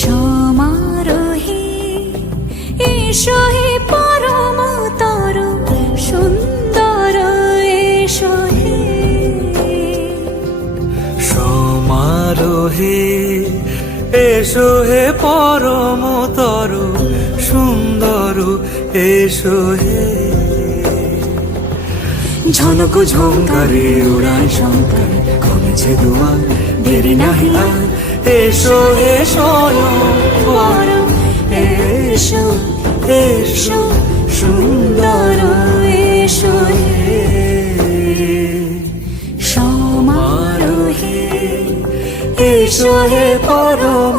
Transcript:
সমারোহে এসো হে পরমতর সুন্দর এসো হে। সমারোহে এসো হে পরমতর সুন্দর এসো হে। ঝনক ঝঙ্কারে উড়ায় শঙ্কর কমেছে দুয়ার দেরি নাহি আর। এসো হে স্বয়ংবর এসো এসো সুন্দর এসো হে। সমারোহে এসো হে পরম